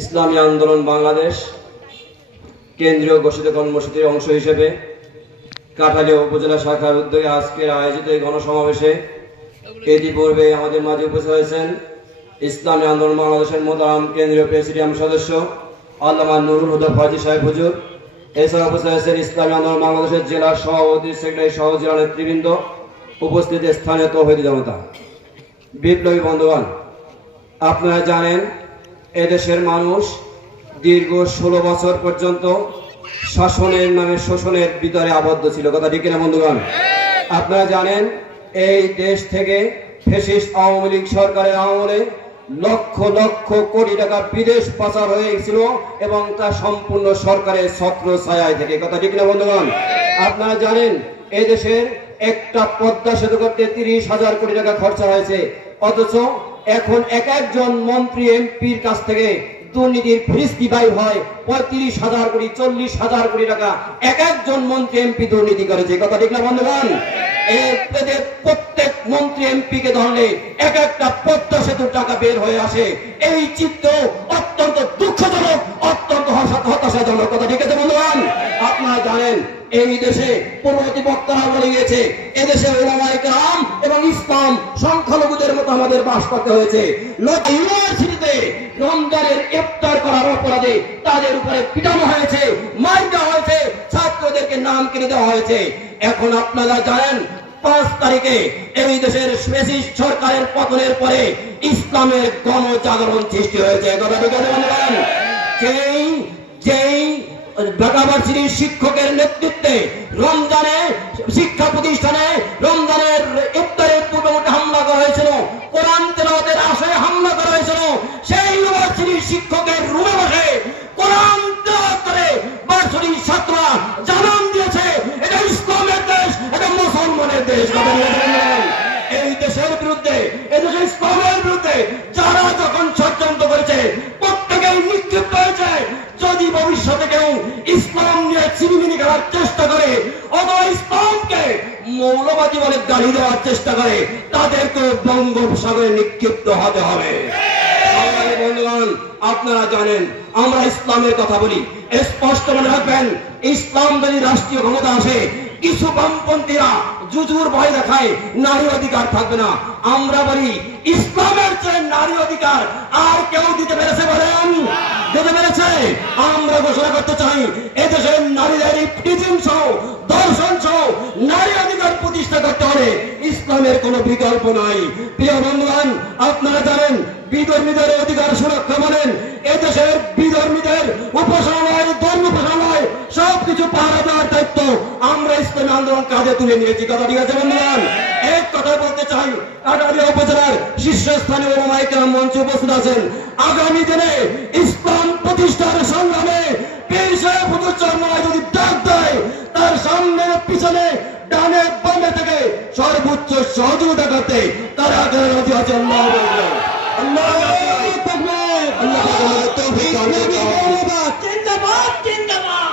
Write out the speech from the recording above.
ইসলামী আন্দোলন বাংলাদেশ কেন্দ্রীয় ঘোষিত কর্মসূচির অংশ হিসেবে কাঠালিয়া উপজেলা শাখার উদ্যোগে আজকের আয়োজিত এই গণসমাবেশে ইতিপূর্বে আমাদের মাঝে উপস্থিত হয়েছেন ইসলামী আন্দোলন বাংলাদেশের মোতারাম কেন্দ্রীয় প্রেসিডিয়াম সদস্য আল্লামা নুরুল হুদা ফাজি সাহেব হুজুর। এছাড়া উপস্থিত হয়েছেন ইসলামী আন্দোলন বাংলাদেশের জেলা সভাপতি, সেক্রেটারি সহ জেলা নেতৃবৃন্দ উপস্থিত স্থানীয় তৌহিদি জনতা। বিপ্লবী বন্ধুগণ, আপনারা জানেন, এদেশের মানুষ দীর্ঘ ষোলো বছর পর্যন্ত শাসনের নামে শোষণের ভিতরে আবদ্ধ ছিল। কথা ঠিক কিনা বন্ধুগণ? আপনারা জানেন, এই দেশ থেকে ফেসিস্ট আওয়ামী লীগ সরকারের আমলে লক্ষ লক্ষ কোটি টাকা বিদেশ পাচার হয়ে গেছিল এবং তা সম্পূর্ণ সরকারের ছত্র ছায়ায় থেকে। কথা ঠিক না বন্ধুগণ? আপনারা জানেন এই দেশের একটা পদ্মা সেতু করতে তিরিশ হাজার কোটি টাকা খরচা হয়েছে। অথচ এখন এক একজন মন্ত্রী, এমপির কাছ থেকে দুর্নীতির ফিরিস্তি বাই হয়। পঁয়ত্রিশ হাজার কোটি, চল্লিশ হাজার কোটি টাকা এক একজন মন্ত্রী, এমপি দুর্নীতি করেছে। কথা ঠিক না, বন্ধুগণ? প্রত্যেক মন্ত্রী এমপি কে ধরলে এক একটা পদ্মা সেতুর টাকা বের হয়ে আসে। এই চিত্র অত্যন্ত দুঃখজনক, অত্যন্ত হসা- হতাশাজনক কথা ঠিক আছে বন্ধুগণ আপনারা জানেন, এই দেশে পূর্ববর্তী বক্তারা বলে গিয়েছে, এদেশে কেরাম এবং ইসলাম সংখ্যালঘুদের মতো আমাদের বাস করতে হয়েছে। ইউনিভার্সিটিতে রমজানের ইফতার করার অপরাধে তাদের উপরে পিটানো হয়েছে, মার দেওয়া হয়েছে, ছাত্রদেরকে নাম কিনে দেওয়া হয়েছে। এখন আপনারা জানেন, পাঁচ তারিখে এই দেশের ফ্যাসিস্ট সরকারের পতনের পরে ইসলামের গণজাগরণ সৃষ্টি হয়েছে। কথা বন্ধুগণ? ঢাকা ভার্সিটির শিক্ষকের নেতৃত্বে রমজানে চিনিমিনি চেষ্টা করে মৌলবাদী বলে দেওয়ার চেষ্টা করে তাদেরকে বঙ্গোপসাগরে নিক্ষিপ্ত হতে হবে। আপনারা জানেন, আমরা ইসলামের কথা বলি। স্পষ্ট মনে রাখবেন, ইসলাম যদি রাষ্ট্রীয় ক্ষমতা আসে, কিছু বামপন্থীরা জুজুর ভয় দেখায়, নারী অধিকার থাকবে না। আমরা বলি, ইসলামের চেয়ে নারী অধিকার আর কেউ দিতে পেরেছে বলেন? দিতে পেরেছে? আমরা ঘোষণা করতে চাই এদেশের নারীদের টিচিং সহ, দর্শন সহ নারী অধিকার প্রতিষ্ঠা করতে হবে ইসলামের কোনো বিকল্প নাই। প্রিয় বন্ধুগণ, আপনারা জানেন, বিধর্মীদের অধিকার সুরক্ষা বলেন এদেশের ইসলামী আন্দোলন কাজে তুলে নিয়েছি। কথা ঠিক আছে বন্ধুগণ এক কথা বলতে চাই কাটারিয়া উপজেলার শীর্ষস্থানীয় ওলামাইকেরাম মঞ্চে উপস্থিত আছেন। আগামী দিনে ইসলাম প্রতিষ্ঠার সংগ্রামে পীর সাহেব হুজুর চরমায় যদি ডাক দেয় তার সামনে পিছনে ডানে বামে থেকে সর্বোচ্চ সহযোগিতা করতে তারা আগ্রহ রাজি আছে আল্লাহ আল্লাহ আল্লাহ তৌফিক দান জিন্দাবাদ জিন্দাবাদ।